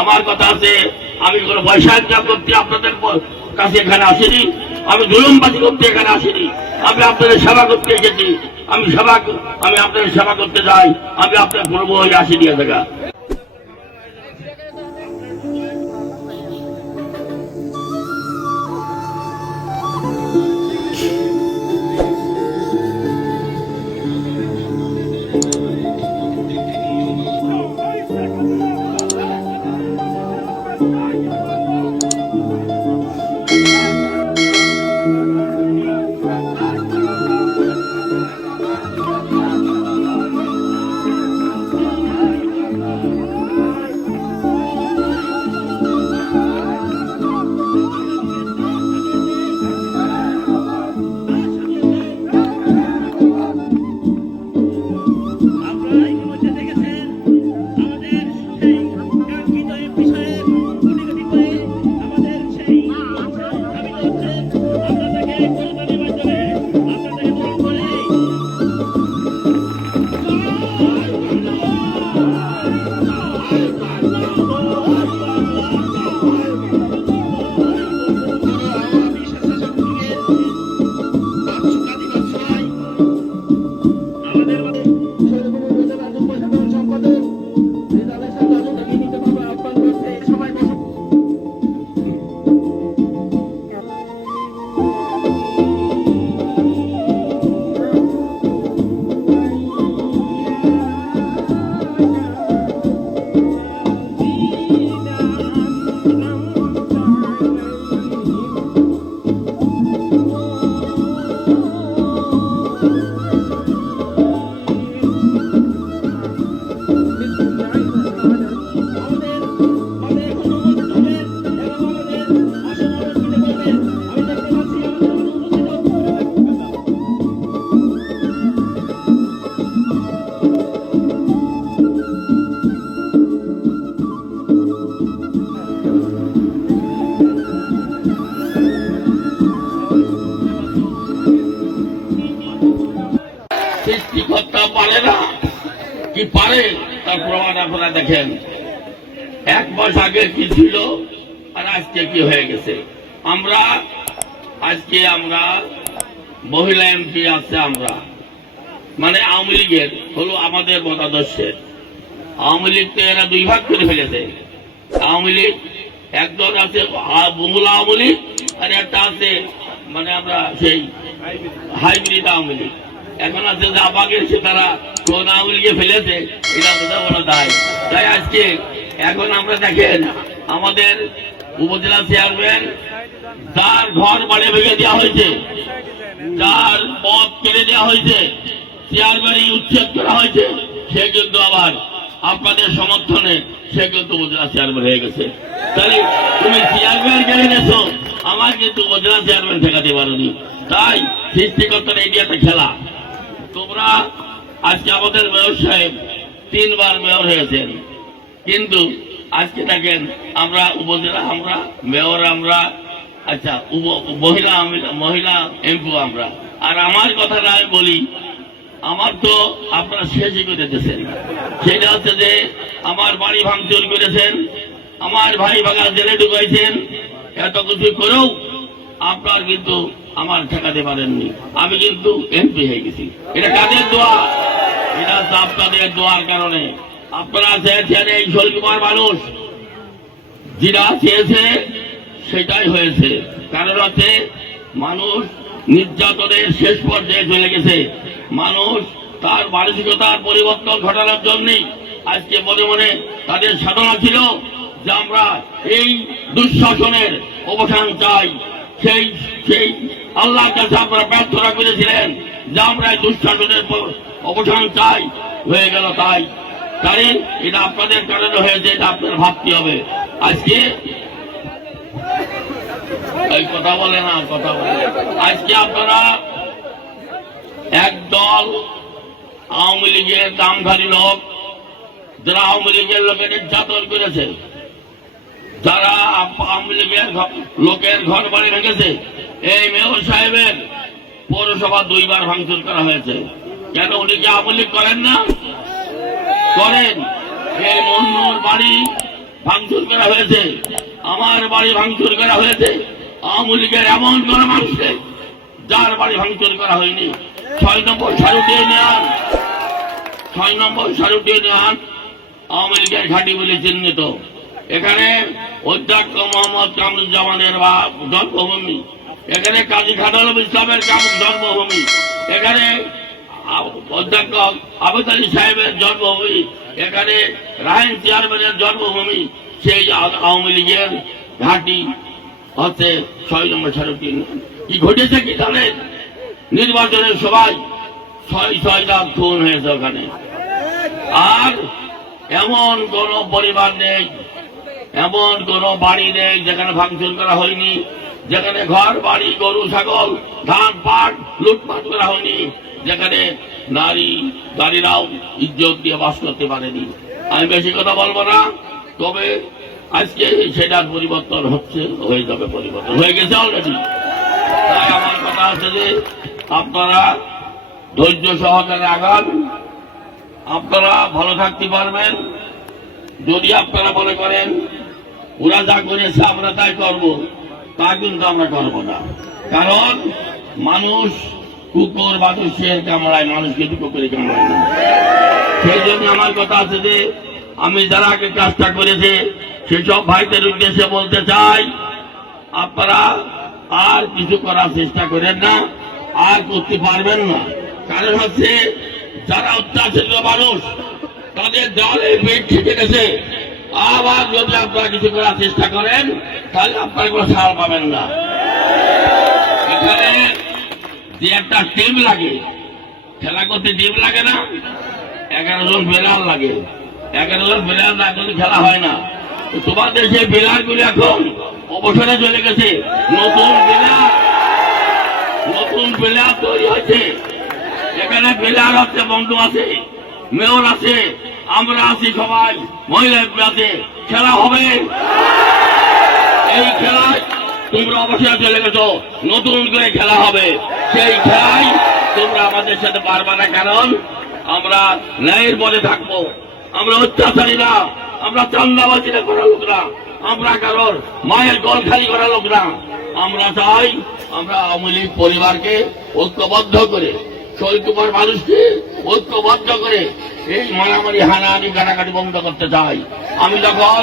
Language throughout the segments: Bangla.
আমার কথা আছে, আমি কোনো বৈশাখ করতে আপনাদের কাছে এখানে আসিনি, আমি জুলুমবাজি করতে এখানে আসিনি, আমি আপনাদের সেবা করতে এসেছি। আমি আপনাদের সেবা করতে যাই, আমি আপনার পূর্ব হয়ে আসিনি এ জায়গা। সৃষ্টিকর্তা পারে না কি পারে, তার প্রমাণ আপনারা দেখেন। 1 মাস আগে কি ছিল আর আজকে কি হয়ে গেছে। আজকে আমরা মহিলা এমপি আছে, আমরা মানে আওয়ামী লীগের হলো আমাদের মতাদর্শের। আওয়ামী লীগ তো এরা 2 ভাগ করে ফেলেছে। আওয়ামী লীগ একদল আছে মূল আওয়ামী লীগ, আর একটা আছে মানে আমরা সেই হাইব্রিড আওয়ামী লীগ। এখন আছে যে আবাগের সে তারা কোন আওয়ামী লীগে ফেলেছে, এটা বোঝা বলা দায়। তাই আজকে এখন আমরা দেখেন আমাদের উপজেলা চেয়ারম্যান, যার ঘর বাড়ি ভেঙে দেওয়া হয়েছে, যার পথ কেড়ে দেওয়া হয়েছে, চেয়ারম্যানই উচ্ছেদ করা হয়েছে, সে কিন্তু আবার আপনাদের সমর্থনে সে কিন্তু উপজেলা চেয়ারম্যান হয়ে গেছে। তাহলে তুমি চেয়ারম্যান কেড়ে গেছো, আমার কিন্তু উপজেলা চেয়ারম্যান ঠেকাতে পারোনি। তাই সৃষ্টিকর্তার এই একটা খেলা। তোমরা আজকে আমাদের মেয়র সাহেব 3 বার মেয়র হয়েছেন, কিন্তু আজকে দেখেন আমরা উপজেলা, আমরা মেয়র, আমরা আচ্ছা মহিলা এমপি আমরা। আর আমার কথাটা আমি বলি, আমার তো আপনারা শেষই করে দিয়েছেন। সেটা হচ্ছে যে আমার বাড়ি ভাঙচুর করেছেন, আমার ভাই ভাগা জেলে ঢুকাইছেন, এত কিছু করেও আপনার কিন্তু আমার ঠেকাতে পারেননি। আমি কিন্তু এমপি হয়ে গেছি। এটা কাদের দোয়া? এটা আপনাদের দোয়ার কারণে। আপনারা চেয়েছেন এই শৈলকুমার মানুষ, যেটা চেয়েছে সেটাই হয়েছে। কারণ হচ্ছে মানুষ নির্যাতনের শেষ পর্যায়ে চলে গেছে। মানুষ তার মানসিকতার পরিবর্তন ঘটানোর জন্যই আজকে মনে মনে তাদের সাধনা ছিল যে আমরা এই দুঃশাসনের অবসান চাই। সেই আল্লাহর কাছে আপনারা প্রার্থনা করেছিলেন যে আমরা এই দুঃশাসনের অবসান চাই, হয়ে গেল। তাই এটা আপনাদের কারণে হয়েছে, এটা আপনার ভাবতে হবে। আজকে এই কথা বলে না, কথা বলে আজকে আপনারা একদল আওয়ামী লীগের দামধারী লোক, যারা আওয়ামী লীগের লোকের নির্যাতন করেছে, যারা আওয়ামী লীগের লোকের ঘর বাড়ি ভেঙেছে, এই মেয়র সাহেবের পৌরসভা 2 বার ভাঙচুর করা হয়েছে। কেন? উনি কি আওয়ামী লীগ করেন না? করেন। এই মন্নুর বাড়ি ভাঙচুর করা হয়েছে, আমার বাড়ি ভাঙচুর করা হয়েছে। আওয়ামী লীগের এমন কোন মানুষকে যার বাড়ি ভাঙচুর করা হয়নি। 6 নম্বর সারুটিয়ে নেন, 6 নম্বর সারুটিয়ে নেন আওয়ামী লীগের ঘাঁটি বলে চিহ্নিত। এখানে অধ্যক্ষ মোহাম্মদ কামরুজ্জামানের জন্মভূমি, এখানে কাজী খাদুল ইসলামের জন্মভূমি, এখানে অধ্যক্ষ আবেদ আলী সাহেবের জন্মভূমি, এখানে রাহেন চেয়ারম্যানের জন্মভূমি। সেই আওয়ামী লীগের ঘাঁটি হচ্ছে 6 নম্বর সারুটি। কি ঘটেছে কি জানেন? নির্বাচনের সবাই 6 লাখ খুন হয়েছে ওখানে। আর এমন কোন পরিবার নেই, এমন কোন বাড়ি নেই যেখানে ভাঙচুর করা হয়নি, যেখানে ঘর বাড়ি গরু ছাগল ধান পাট লুটপাট করা হয়নি, যেখানে নারীরাও ইজ্জত দিয়ে বাস করতে পারেনি। আমি বেশি কথা বলবো না, তবে আজকে সেটার পরিবর্তন হয়ে যাবে, পরিবর্তন হয়ে গেছে অলরেডি। তাই আমার কথা আছে যে আপনারা ধৈর্য সহকারে আগান, আপনারা ভালো থাকতে পারবেন। যদি আপনারা মনে করেন ওরা যা করেছে আমরা তাই করবো, তা কিন্তু আমরা করবো না। কারণ মানুষ কুকুর বাদুষের কামড়ায়, মানুষ কিন্তু কুকুরে কামড়ায় না। সেই জন্য আমার কথা আছে যে আমি যারা আগে কাজটা করেছে সেসব ভাইদের উদ্দেশ্যে বলতে চাই, আপনারা আর কিছু করার চেষ্টা করেন না, আর করতে পারবেন না। কারণ হচ্ছে যারা অত্যাচারিত মানুষ তাদের দলে পেট ঠেকে গেছে। আবার যদি আপনারা কিছু করার চেষ্টা করেন তাহলে আপনারা কোনো ছাড় পাবেন না। এখানে যে একটা টিম লাগে, খেলা করতে টিম লাগে না, 11 জন প্লেয়ার লাগে। 11 জন প্লেয়ার না করলে খেলা হয় না। তোমাদের সেই প্লেয়ার গুলি এখন অবসরে চলে গেছে, নতুন প্লেয়ার তৈরি হয়েছে। এখানে প্লেয়ার হচ্ছে, বন্ধু আছে, মেয়র আছে, আমরা আছি, সবাই মহিলা আছে। খেলা হবে, এই খেলায় তোমরা অবসরে চলে গেছো, নতুন করে খেলা হবে। সেই খেলায় তোমরা আমাদের সাথে পারবে না, কারণ আমরা ন্যায়ের পথে থাকবো। আমরা অত্যাচারী না, আমরা চান্দাবাজিরা করা লোক না, আমরা কারোর মায়ের গল খালি করা লোক না। আমরা চাই আমরা আওয়ামী লীগ পরিবারকে ঐক্যবদ্ধ করে, শৈলকুমার মানুষকে ঐক্যবদ্ধ করে এই মারামারি হানাহানি কাটাকাটি বন্ধ করতে চাই। আমি যখন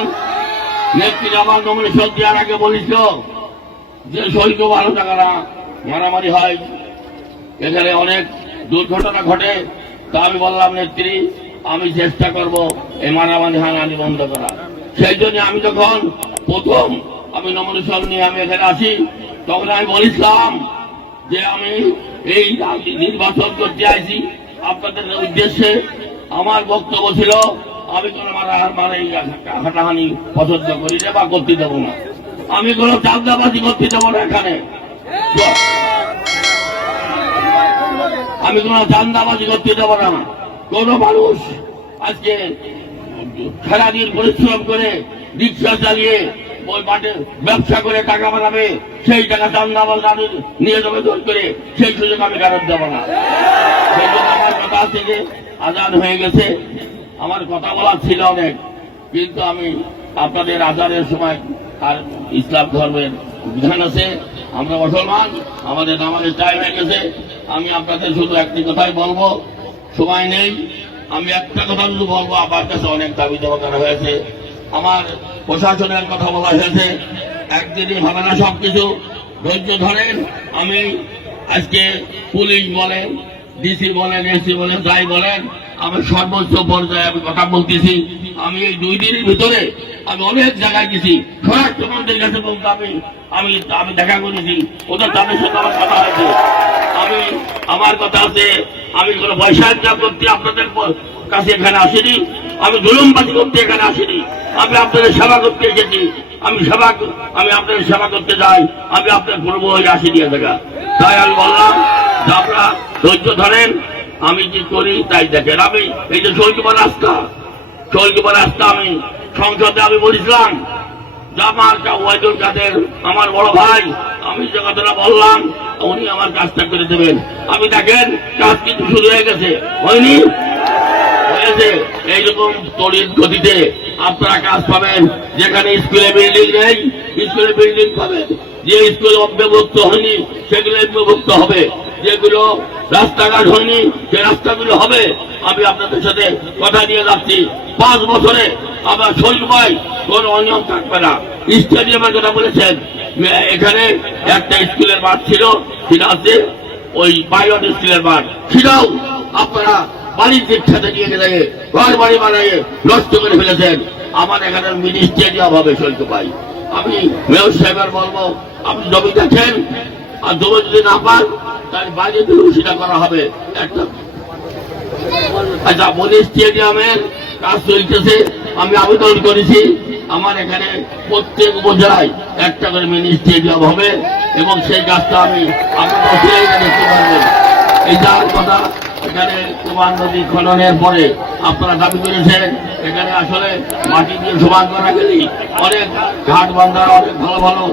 নেত্রী আমার নমিনেশন দেওয়ার আগে বলিস যে শৈলকুমার টাকারা মারামারি হয়, এখানে অনেক দুর্ঘটনা ঘটে, তা আমি বললাম নেত্রী আমি চেষ্টা করব এই মারামারি হানাহানি বন্ধ করা। সেই জন্য আমি যখন প্রথম নমিনেশন নিয়ে আমি এখানে আসি, তখন আমি বলেছিলাম যে আমি এই নির্বাচন করতে আইছি আপনাদের উদ্দেশ্যে। আমার বক্তব্য ছিল আমি কোন হানাহানি পছন্দ করি না বা করতে দেবো না, আমি কোন চাঁদাবাজি করতে দেবো না। এখানে আমি কোন চাঁদাবাজি করতে দেবো না। কোন মানুষ আজকে সারাদিন পরিশ্রম করে রিক্সা চালিয়ে ওই মাঠে ব্যবসা করে টাকা বানাবে, সেই টাকা চাঁদাবাজ নিয়ে যাবে দোল করে, সেই সুযোগ আমি কারণ দেবো না। সেই জন্য আমার কথা আছে যে আজান হয়ে গেছে, আমার কথা বলার ছিল অনেক, কিন্তু আমি আপনাদের আজানের সময় আর ইসলাম ধর্মের বিধান আছে, আমরা মুসলমান, আমাদের নামাজের টাইম হয়ে গেছে। আমি আপনাদের শুধু একটি কথাই বলবো, সময় নেই, আমি একটা কথা শুধু বলবো, আমার কাছে অনেক দাবি দেওয়া করা হয়েছে, আমার প্রশাসনের কথা বলা হয়েছে, একদিনই হবে না সবকিছু, ধৈর্য ধরেন। আমি আজকে পুলিশ বলেন, ডিসি বলেন, এসি বলেন, যাই বলেন, আমি সর্বোচ্চ পর্যায়ে আমি কথা বলতেছি। আমি এই 2 দিনের ভিতরে আমি অনেক জায়গায় গেছি, স্বরাষ্ট্রমন্ত্রীর কাছে বলতে আমি দেখা করেছি, ওদের তাদের সাথে আমার কথা হয়েছে। আমার কথা আছে, আমি কোনো পয়সা ইনকাম করতে আপনাদের কাছে এখানে আসিনি, আমি জুলুমবাজি করতে এখানে আসিনি, আমি আপনাদের সেবা করতে এসেছি। আমি আপনাদের সেবা করতে যাই, আমি আপনার পূর্ব হয়ে আসিনি জায়গা। তাই আমি বললাম যে আপনারা ধৈর্য ধরেন, আমি কি করি তাই দেখেন। আমি এই যে শৈলকুমার রাস্তা আমি সংসদে আমি বলেছিলাম যে আমার ওয়াইদুল কাদের আমার বড় ভাই, আমি যে কথাটা বললাম উনি আমার কাজটা করে দেবেন। আমি দেখেন কাজ কিন্তু শুরু হয়ে গেছে, হয়নি? হয়েছে এইরকম তড়িৎ গতিতে আপনারা কাজ পাবেন। যেখানে স্কুলে বিল্ডিং নেই, স্কুলে বিল্ডিং পাবেন। যে স্কুল অব্যবহৃত হয়নি সেগুলো অব্যবহৃত হবে। যেগুলো রাস্তাঘাট হয়নি সে রাস্তাগুলো হবে। আমি আপনাদের সাথে কথা দিয়ে যাচ্ছি, 5 বছরে আবার শরীর ভাই কোন অনিয়ম থাকবে না। স্টেডিয়ামের কথা বলেছেন, এখানে একটা স্কুলের মাঠ ছিল, সেটা আছে ওই পাইলট স্কুলের মাঠ, সেটাও আপনারা বাণিজ্যিক খাতে নিয়ে গেলে ঘর বাড়ি বানিয়ে নষ্ট করে ফেলেছেন। আমার এখানে মিনি স্টেডিয়াম হবে শরীর ভাই। আমি মেয়র সাহেবের বলবো, আপনি জমি দেখেন, আর জমি যদি না পান তাহলে বাইরে দিলেও সেটা করা হবে। একটা আচ্ছা, মিনি স্টেডিয়ামের কাজ চলতেছে, আমি আবেদন করেছি আমার এখানে প্রত্যেক উপজেলায় একটা করে মিনি স্টেডিয়াম হবে, এবং সেই কাজটা আমি আপনাদের দেখতে পারবেন। এই যার কথা এখানে কুমার নদী খননের পরে আপনারা দাবি করেছেন, এখানে আসলে মাটি দিয়ে সমান করা গেলেই অনেক ঘাট বান্ধার অনেক ভালো ভালো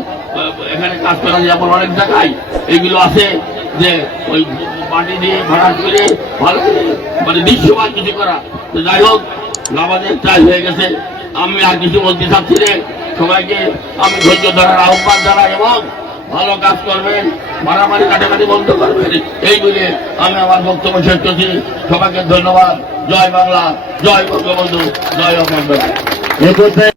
এখানে কাজ করা যায়। এমন অনেক জায়গায় এইগুলো আছে যে ওই মাটি দিয়ে ভাড়া করে ভালো করে মানে দৃশ্যমান কিছু করা। তো যাই হোক, আমাদের চাই হয়ে গেছে, আমি আর কিছু বলতে চাচ্ছি না। সবাইকে আমি ধৈর্য ধরার আহ্বান জানাই এবং ভালো কাজ করবেন, মারামারি কাটাকাটি বন্ধ করবেন, এই বলে আমি আমার বক্তব্য শেষ করছি। সবাইকে ধন্যবাদ। জয় বাংলা, জয় বঙ্গবন্ধু, জয় অমর।